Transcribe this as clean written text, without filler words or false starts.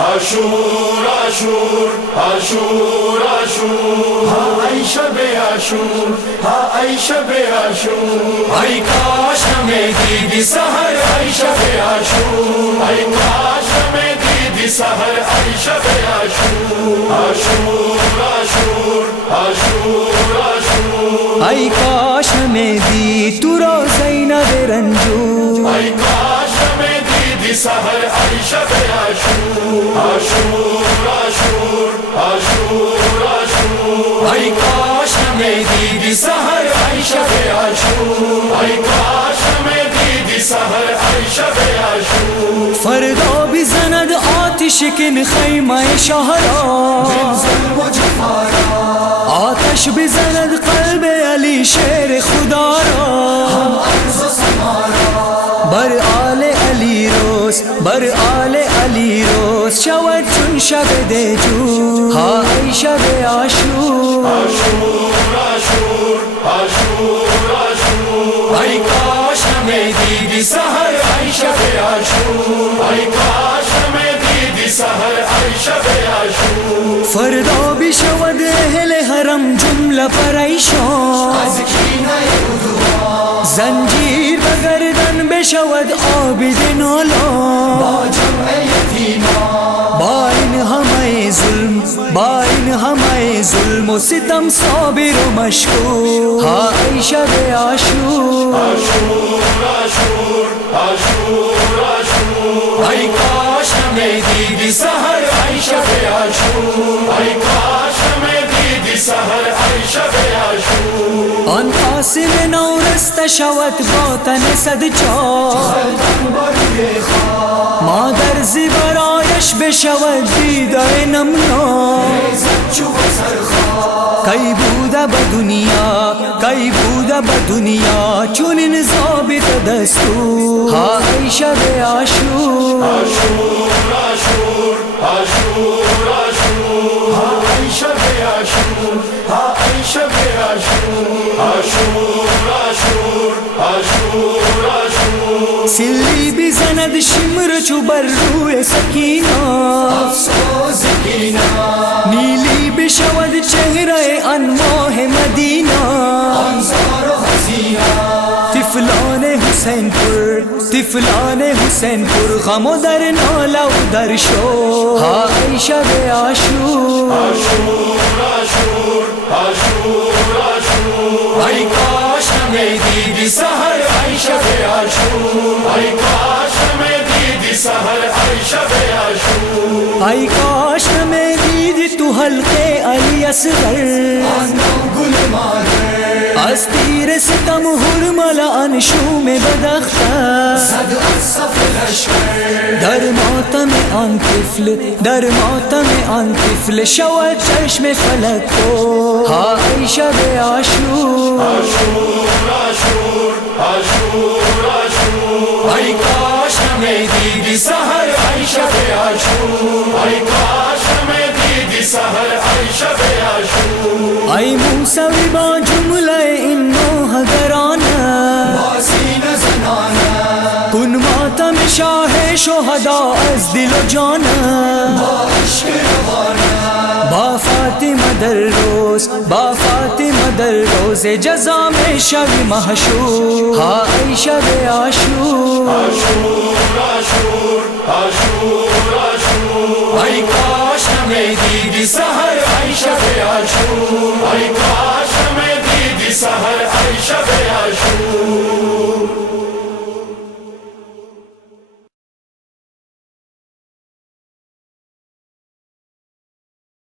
आशूर आशूर आशूर आशूर हाँ आई शबे आशूर हाँ आई शबे आशूर आई काश हमें दीदी सहर आई शबे आशूर आई काश हमें दीदी सहर आई शबे आशूर आशूर आशूर आशूर आशूर आई काश हमें दी तू रोज़ैना रंजू आई काश हमें दीदी सहर आई शबे आशूर आशूर आशूर आशूर आशूर आई काश हमें दीदी सहर आई शबे आशूर आई काश हमें दीदी सहर आई शबे आशूर फरदा भी सनद आतिश किन खैमा शहरा आतश भी सनद क़ल्ब अली शेर खुदारा बर आले अली रोस बर आले अली रोस शवद चुन शब देजू हाँ आई शब आशूर आशूर आशूर आशूर आशूर आई काश हमें दीदी सहर आई शबे आशूर आई काश हमें दीदी सहर आई शबे आशूर फरदा भी शवद अहले हरम जुमला परेशान जंजीर बगरदन बेशवद आबिद नौला बाइन हमें जुल्म बाइन हमें जुल्म सितम साबिर मशकूर हाँ आई शबे आशूर आशूर आशूर आशूर आशूर आई काश हमें दीदी सहर आई शबे आशूर आई काश हमें दीदी सहर आई शबे आशूर आन कासिम नौरस्त शवत बातन सदचा मादर जिबरायश बेशवत दीदाए नमना कई बूदा बदुनिया चुनिन ज़ाबित दस्तूर हाँ आई शबे आशूर आशूर आशूर आशूर आशूर हाँ आई शबे आशूर हाँ आई शबे आशूर आशूर आशूर आशूर आशूर सिल्ली भी सनद शिमर चुबर रूए सकीना अफसोस कीना नीली बिशवद चेहरे अनमोह मदीना तिफलाने हुसैनपुर गमो दर नौला उदर शो हाँ आई शबे आशूर आशूर आशूर आशूर आशूर आई काश हमें दीदी सहर आई शबे आशूर आई काश हमें दीदी सहर आई शबे आशूर आई काश में दीदी तू हल्के अली असगर अस्तीर सितम हुरमला अनशू में बदख्तर दर मातम अंतिफल शवद चश्म फलक को हाँ आई शबे आशूर आशूर आशूर आशूर आशूर आई काश हमें दीदी सहर आई शबे आशूर आई काश हमें दीदी सहर आई शबे आशूर आई मूसवी बा जुमला इन्नो हगराना कुन मातम शाह शोहदा अज दिलो जाना बा फातिमा दर रोज़े जज़ा में शब महशूर हाँ आई शबे आशूर